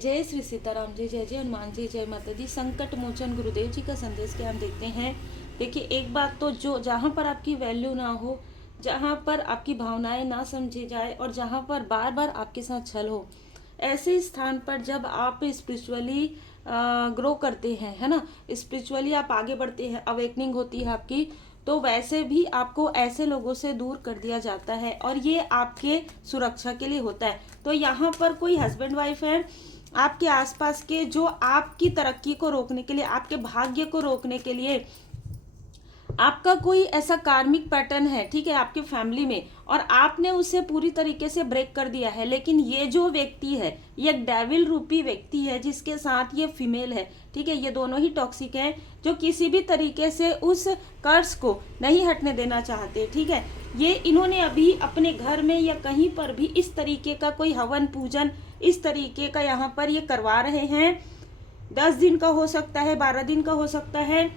जय श्री सीताराम जी, जय जय हनुमान जी, जय माता दी। संकट मोचन गुरुदेव जी का संदेश क्या हम देखते हैं। देखिए, एक बात तो जो जहाँ पर आपकी वैल्यू ना हो, जहाँ पर आपकी भावनाएं ना समझी जाए और जहाँ पर बार बार आपके साथ छल हो, ऐसे स्थान पर जब आप स्पिरिचुअली ग्रो करते हैं, है ना, स्पिरिचुअली आप आगे बढ़ते हैं, अवेकनिंग होती है आपकी, तो वैसे भी आपको ऐसे लोगों से दूर कर दिया जाता है और ये आपके सुरक्षा के लिए होता है। तो यहाँ पर कोई हस्बैंड वाइफ है आपके आसपास के, जो आपकी तरक्की को रोकने के लिए, आपके भाग्य को रोकने के लिए, आपका कोई ऐसा कार्मिक पैटर्न है, ठीक है, आपकी फैमिली में, और आपने उसे पूरी तरीके से ब्रेक कर दिया है। लेकिन ये जो व्यक्ति है, ये एक डेविल रूपी व्यक्ति है जिसके साथ ये फीमेल है, ठीक है, ये दोनों ही टॉक्सिक हैं, जो किसी भी तरीके से उस कर्ज को नहीं हटने देना चाहते, ठीक है। ये इन्होंने अभी अपने घर में या कहीं पर भी इस तरीके का कोई हवन पूजन इस तरीके का यहाँ पर ये करवा रहे हैं। 10 दिन का हो सकता है, 12 दिन का हो सकता है।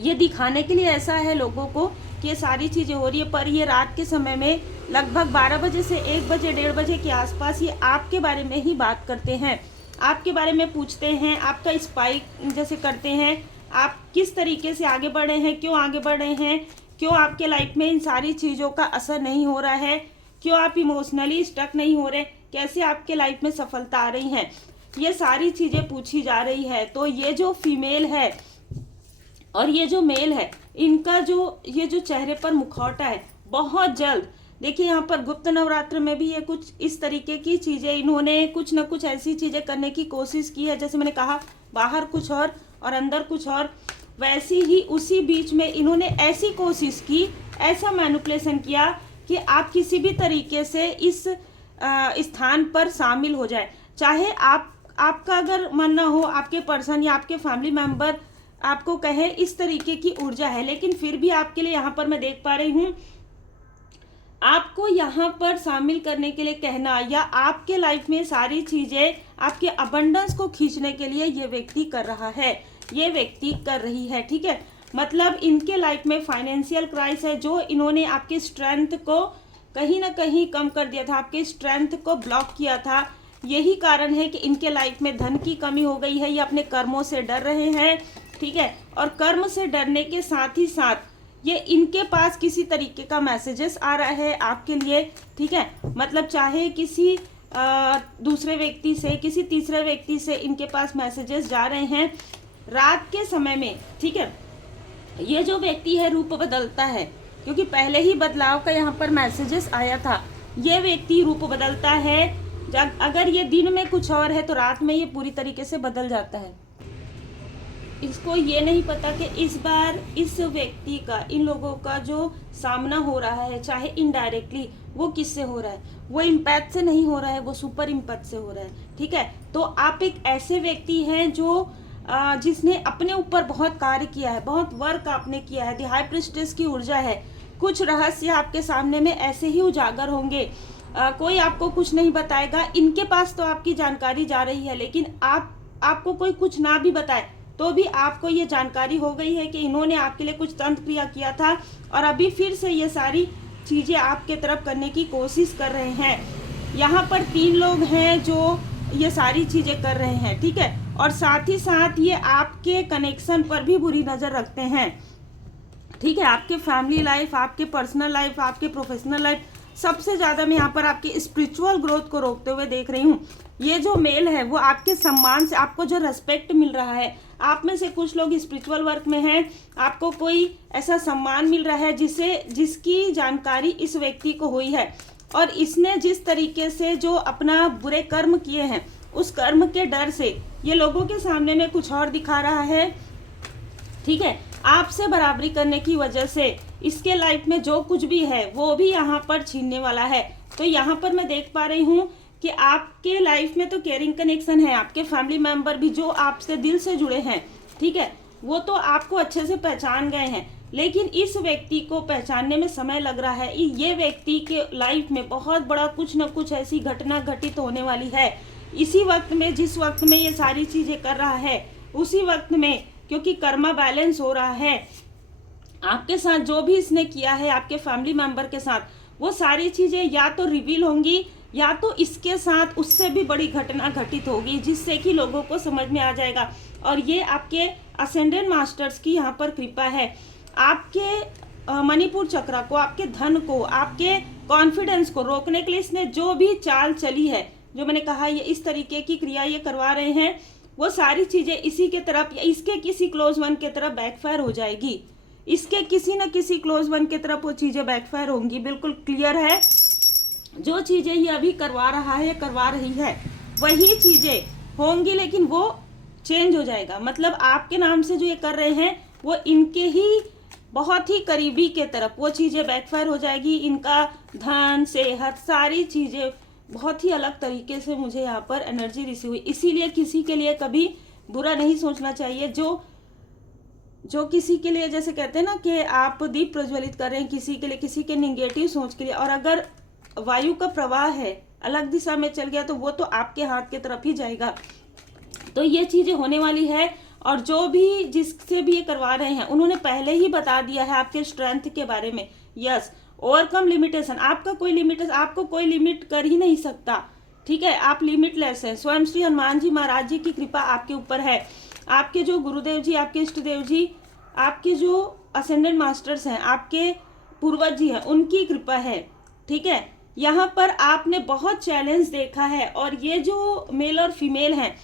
ये दिखाने के लिए ऐसा है लोगों को कि ये सारी चीजें हो रही है, पर ये रात के समय में लगभग 12 बजे से 1 बजे 1:30 बजे के आसपास ये आपके बारे में ही बात करते हैं, आपके बारे में पूछते हैं, आपका स्पाइक जैसे करते हैं, आप किस तरीके से आगे बढ़े हैं, क्यों आगे बढ़ रहे हैं, क्यों आपके लाइफ में इन सारी चीज़ों का असर नहीं हो रहा है, क्यों आप इमोशनली स्टक नहीं हो रहे, कैसे आपके लाइफ में सफलता आ रही है, ये सारी चीज़ें पूछी जा रही है। तो ये जो फीमेल है और ये जो मेल है, इनका ये जो चेहरे पर मुखौटा है, बहुत जल्द देखिए, यहाँ पर गुप्त नवरात्र में भी ये कुछ इस तरीके की चीजें, इन्होंने कुछ न कुछ ऐसी चीजें करने की कोशिश की है, जैसे मैंने कहा बाहर कुछ और अंदर कुछ और, वैसी ही उसी बीच में इन्होंने ऐसी कोशिश की, ऐसा मैनिपुलेशन किया कि आप किसी भी तरीके से इस स्थान पर शामिल हो जाए। चाहे आपका अगर मन ना हो, आपके पर्सन या आपके फैमिली मेंबर आपको कहे इस तरीके की ऊर्जा है, लेकिन फिर भी आपके लिए यहाँ पर मैं देख पा रही हूँ, आपको यहाँ पर शामिल करने के लिए कहना, या आपके लाइफ में सारी चीजें आपके अबंडेंस को खींचने के लिए ये व्यक्ति कर रहा है, ये व्यक्ति कर रही है, ठीक है। मतलब इनके लाइफ में फाइनेंशियल क्राइसिस है, जो इन्होंने आपके स्ट्रेंथ को कहीं ना कहीं कम कर दिया था, आपके स्ट्रेंथ को ब्लॉक किया था। यही कारण है कि इनके लाइफ में धन की कमी हो गई है, ये अपने कर्मों से डर रहे हैं, ठीक है। और कर्म से डरने के साथ ही साथ ये इनके पास किसी तरीके का मैसेजेस आ रहा है आपके लिए, ठीक है। मतलब चाहे किसी दूसरे व्यक्ति से, किसी तीसरे व्यक्ति से इनके पास मैसेजेस जा रहे हैं रात के समय में, ठीक है। ये जो व्यक्ति है रूप बदलता है, क्योंकि पहले ही बदलाव का यहाँ पर मैसेजेस आया था। ये व्यक्ति रूप बदलता है, अगर ये दिन में कुछ और है तो रात में ये पूरी तरीके से बदल जाता है। इसको ये नहीं पता कि इस बार इस व्यक्ति का, इन लोगों का जो सामना हो रहा है, चाहे इनडायरेक्टली, वो किससे हो रहा है, वो इम्पैथ से नहीं हो रहा है, वो सुपर इम्पैथ से हो रहा है, ठीक है। तो आप एक ऐसे व्यक्ति हैं जो जिसने अपने ऊपर बहुत कार्य किया है, बहुत वर्क आपने किया है, दी हाई प्रिस्टेस की ऊर्जा है। कुछ रहस्य आपके सामने में ऐसे ही उजागर होंगे, कोई आपको कुछ नहीं बताएगा। इनके पास तो आपकी जानकारी जा रही है, लेकिन आपको कोई कुछ ना भी बताए तो भी आपको ये जानकारी हो गई है कि इन्होंने आपके लिए कुछ तंत्र क्रिया किया था, और अभी फिर से ये सारी चीजें आपके तरफ करने की कोशिश कर रहे हैं। यहाँ पर 3 लोग हैं जो ये सारी चीजें कर रहे हैं, ठीक है। और साथ ही साथ ये आपके कनेक्शन पर भी बुरी नजर रखते हैं, ठीक है। आपके फैमिली लाइफ, आपके पर्सनल लाइफ, आपके प्रोफेशनल लाइफ, सबसे ज्यादा मैं यहाँ पर आपकी स्पिरिचुअल ग्रोथ को रोकते हुए देख रही हूँ। ये जो मेल है वो आपके सम्मान से, आपको जो रेस्पेक्ट मिल रहा है, आप में से कुछ लोग स्पिरिचुअल वर्क में हैं, आपको कोई ऐसा सम्मान मिल रहा है जिसकी जानकारी इस व्यक्ति को हुई है, और इसने जिस तरीके से जो अपना बुरे कर्म किए हैं, उस कर्म के डर से ये लोगों के सामने में कुछ और दिखा रहा है, ठीक है। आपसे बराबरी करने की वजह से इसके लाइफ में जो कुछ भी है वो भी यहाँ पर छीनने वाला है। तो यहाँ पर मैं देख पा रही हूँ कि आपके लाइफ में तो केयरिंग कनेक्शन है, आपके फैमिली मेंबर भी जो आपसे दिल से जुड़े हैं, ठीक है, वो तो आपको अच्छे से पहचान गए हैं, लेकिन इस व्यक्ति को पहचानने में समय लग रहा है। ये व्यक्ति के लाइफ में बहुत बड़ा कुछ न कुछ ऐसी घटना घटित होने वाली है इसी वक्त में, जिस वक्त में ये सारी चीजें कर रहा है, उसी वक्त में, क्योंकि कर्मा बैलेंस हो रहा है आपके साथ। जो भी इसने किया है आपके फैमिली मेंबर के साथ, वो सारी चीजें या तो रिवील होंगी या तो इसके साथ उससे भी बड़ी घटना घटित होगी जिससे कि लोगों को समझ में आ जाएगा। और ये आपके असेंडेंट मास्टर्स की यहाँ पर कृपा है। आपके मणिपुर चक्र को, आपके धन को, आपके कॉन्फिडेंस को रोकने के लिए इसने जो भी चाल चली है, जो मैंने कहा ये इस तरीके की क्रिया ये करवा रहे हैं, वो सारी चीजें इसी के तरफ या इसके किसी क्लोज वन के तरफ बैकफायर हो जाएगी। इसके किसी न किसी क्लोज वन के तरफ वो चीजें बैकफायर होंगी, बिल्कुल क्लियर है। जो चीजें ये अभी करवा रहा है, करवा रही है, वही चीजें होंगी, लेकिन वो चेंज हो जाएगा। मतलब आपके नाम से जो ये कर रहे हैं वो इनके ही बहुत ही करीबी के तरफ वो चीजें बैकफायर हो जाएगी। इनका धन, सेहत, सारी चीजें बहुत ही अलग तरीके से मुझे यहाँ पर एनर्जी रिसीव हुई। इसीलिए किसी के लिए कभी बुरा नहीं सोचना चाहिए। जो किसी के लिए, जैसे कहते हैं ना कि आप दीप प्रज्वलित कर रहे हैं किसी के लिए, किसी के निगेटिव सोच के लिए, और अगर वायु का प्रवाह है अलग दिशा में चल गया तो वो तो आपके हाथ की तरफ ही जाएगा। तो ये चीजें होने वाली है। और जो भी जिससे भी ये करवा रहे हैं उन्होंने पहले ही बता दिया है आपके स्ट्रेंथ के बारे में। यस, ओवरकम लिमिटेशन, आपका कोई लिमिटेशन, आपको कोई लिमिट कर ही नहीं सकता। ठीक है, आप लिमिटलेस हैं। स्वयं श्री हनुमान जी महाराज जी की कृपा आपके ऊपर है। आपके जो गुरुदेव जी, आपके इष्ट देव जी, आपके जो असेंडेंट मास्टर्स हैं, आपके पूर्वज जी हैं, उनकी कृपा है। ठीक है, यहाँ पर आपने बहुत चैलेंज देखा है और ये जो मेल और फीमेल हैं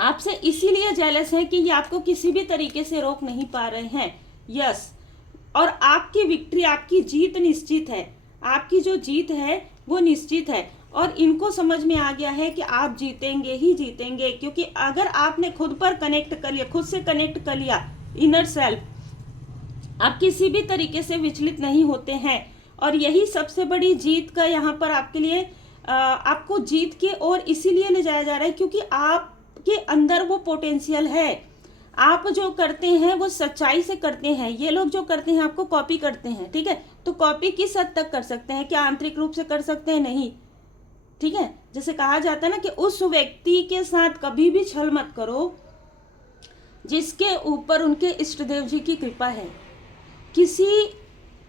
आपसे इसीलिए जेलस हैं कि ये आपको किसी भी तरीके से रोक नहीं पा रहे हैं। यस, और आपकी विक्ट्री, आपकी जीत निश्चित है। आपकी जो जीत है वो निश्चित है और इनको समझ में आ गया है कि आप जीतेंगे ही जीतेंगे, क्योंकि अगर आपने खुद पर कनेक्ट कर लिया, खुद से कनेक्ट कर लिया, इनर सेल्फ, आप किसी भी तरीके से विचलित नहीं होते हैं। और यही सबसे बड़ी जीत का यहाँ पर आपके लिए आपको जीत के और इसीलिए ले जाया जा रहा है क्योंकि आपके अंदर वो पोटेंशियल है। आप जो करते हैं वो सच्चाई से करते हैं। ये लोग जो करते हैं आपको कॉपी करते हैं। ठीक है, तो कॉपी किस हद तक कर सकते हैं? क्या आंतरिक रूप से कर सकते हैं? नहीं। ठीक है, जैसे कहा जाता है ना कि उस व्यक्ति के साथ कभी भी छल मत करो जिसके ऊपर उनके इष्ट देव जी की कृपा है। किसी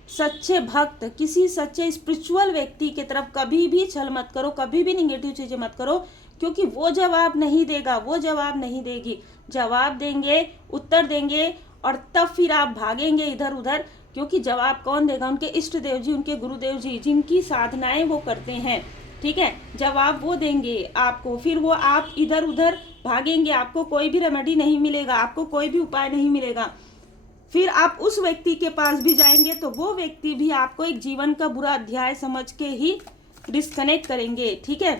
सच्चे भक्त, किसी सच्चे स्पिरिचुअल व्यक्ति की तरफ कभी भी छल मत करो, कभी भी निगेटिव चीजें मत करो, क्योंकि वो जवाब नहीं देगा, वो जवाब नहीं देगी। जवाब देंगे, उत्तर देंगे और तब फिर आप भागेंगे इधर उधर, क्योंकि जवाब कौन देगा? उनके इष्ट देव जी, उनके गुरुदेव जी, जिनकी साधनाएं वो करते हैं। ठीक है, जवाब वो देंगे आपको, फिर वो आप इधर उधर भागेंगे, आपको कोई भी रेमेडी नहीं मिलेगा, आपको कोई भी उपाय नहीं मिलेगा। फिर आप उस व्यक्ति के पास भी जाएंगे तो वो व्यक्ति भी आपको एक जीवन का बुरा अध्याय समझ के ही डिस्कनेक्ट करेंगे। ठीक है,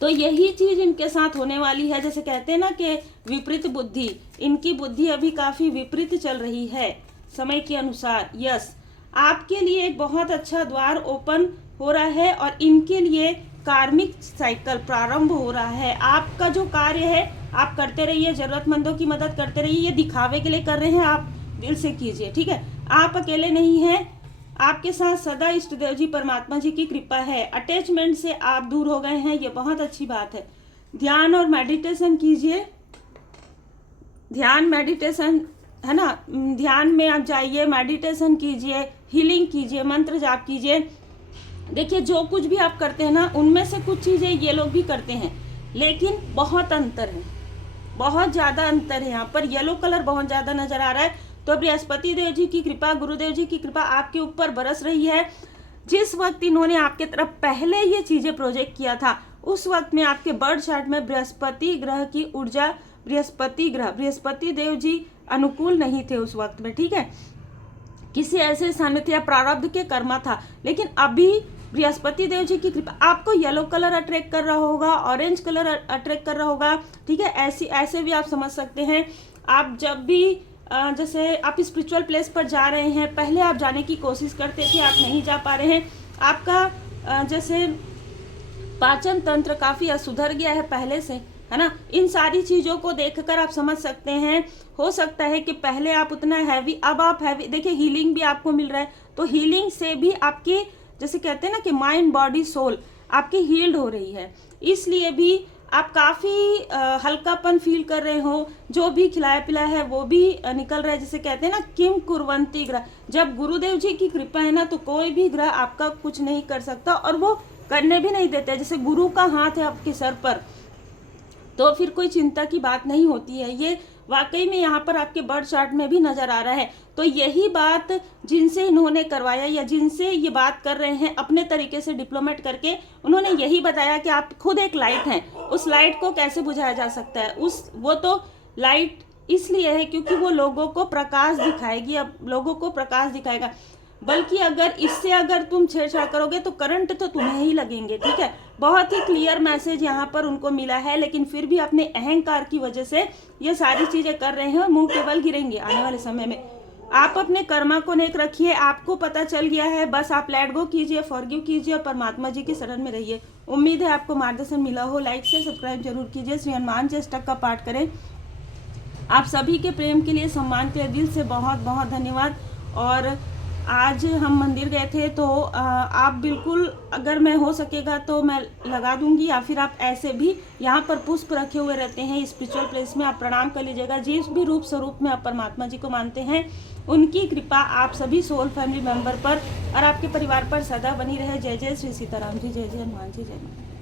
तो यही चीज इनके साथ होने वाली है। जैसे कहते हैं ना कि विपरीत बुद्धि, इनकी बुद्धि अभी काफी विपरीत चल रही है समय के अनुसार। यस, आपके लिए एक बहुत अच्छा द्वार ओपन हो रहा है और इनके लिए कार्मिक साइकिल प्रारंभ हो रहा है। आपका जो कार्य है आप करते रहिए, जरूरतमंदों की मदद करते रहिए। ये दिखावे के लिए कर रहे हैं, आप दिल से कीजिए। ठीक है, आप अकेले नहीं हैं, आपके साथ सदा इष्ट देव जी परमात्मा जी की कृपा है। अटैचमेंट से आप दूर हो गए हैं, ये बहुत अच्छी बात है। ध्यान और मेडिटेशन कीजिए, ध्यान मेडिटेशन है ना, ध्यान में आप जाइए, मेडिटेशन कीजिए, हीलिंग कीजिए, मंत्र जाप कीजिए। देखिए, जो कुछ भी आप करते हैं ना, उनमें से कुछ चीजें ये लोग भी करते हैं, लेकिन बहुत अंतर है, बहुत ज्यादा अंतर है। यहाँ पर येलो कलर बहुत ज्यादा नजर आ रहा है। तो बृहस्पति देव जी की कृपा, गुरुदेव जी की कृपा आपके ऊपर बरस रही है। जिस वक्त इन्होंने आपके तरफ पहले ये चीजें प्रोजेक्ट किया था, उस वक्त में आपके बर्थ चार्ट में बृहस्पति ग्रह की ऊर्जा, बृहस्पति देव जी अनुकूल नहीं थे उस वक्त में। ठीक है, किसी ऐसे स्थान में थे या प्रारब्ध के कर्मा था। लेकिन अभी बृहस्पति देव जी की कृपा, आपको येलो कलर अट्रैक्ट कर रहा होगा, ऑरेंज कलर अट्रैक्ट कर रहा होगा। ठीक है, ऐसे भी आप समझ सकते हैं। आप जब भी जैसे आप स्पिरिचुअल प्लेस पर जा रहे हैं, पहले आप जाने की कोशिश करते थे, आप नहीं जा पा रहे हैं, आपका जैसे पाचन तंत्र काफी सुधर गया है पहले से, है ना। इन सारी चीजों को देखकर आप समझ सकते हैं। हो सकता है कि पहले आप उतना हैवी, अब आप हैवी, देखिए हीलिंग भी आपको मिल रहा है, तो हीलिंग से भी आपकी, जैसे कहते हैं ना कि माइंड बॉडी सोल आपकी हील्ड हो रही है, इसलिए भी आप काफी हल्कापन फील कर रहे हो। जो भी खिलाया पिलाया है वो भी निकल रहा है। जैसे कहते हैं ना किम कुर्वंती ग्रह, जब गुरुदेव जी की कृपा है ना, तो कोई भी ग्रह आपका कुछ नहीं कर सकता और वो करने भी नहीं देते। जैसे गुरु का हाथ है आपके सर पर, तो फिर कोई चिंता की बात नहीं होती है। ये वाकई में यहाँ पर आपके बर्थ चार्ट में भी नजर आ रहा है। तो यही बात जिनसे इन्होंने करवाया या जिनसे ये बात कर रहे हैं अपने तरीके से डिप्लोमेट करके, उन्होंने यही बताया कि आप खुद एक लाइट हैं, उस लाइट को कैसे बुझाया जा सकता है। वो तो लाइट इसलिए है क्योंकि वो लोगों को प्रकाश दिखाएगी, अब लोगों को प्रकाश दिखाएगा। बल्कि अगर तुम छेड़छाड़ करोगे तो करंट तो तुम्हें ही लगेंगे, ठीक है। बहुत ही क्लियर मैसेज यहाँ पर उनको मिला है, लेकिन फिर भी अपने अहंकार की वजह से ये सारी चीजें कर रहे हैं और मुंह केवल गिरेंगे आने वाले समय में। आप अपने कर्मा को नेक रखिए, आपको पता चल गया है, बस आप लेट गो कीजिए, फॉरगिव कीजिए और परमात्मा जी की शरण में रहिए। उम्मीद है आपको मार्गदर्शन मिला हो। लाइक से सब्सक्राइब जरूर कीजिए। श्री हनुमान जी अष्टक का पाठ करें। आप सभी के प्रेम के लिए, सम्मान के लिए दिल से बहुत बहुत धन्यवाद। और आज हम मंदिर गए थे, तो आप बिल्कुल, अगर मैं हो सकेगा तो मैं लगा दूंगी, या फिर आप ऐसे भी यहाँ पर पुष्प रखे हुए रहते हैं स्पिरिचुअल प्लेस में, आप प्रणाम कर लीजिएगा। जिस भी रूप स्वरूप में आप परमात्मा जी को मानते हैं, उनकी कृपा आप सभी सोल फैमिली मेंबर पर और आपके परिवार पर सदा बनी रहे। जय जय श्री सीताराम जी, जय जय हनुमान जी, जय माता।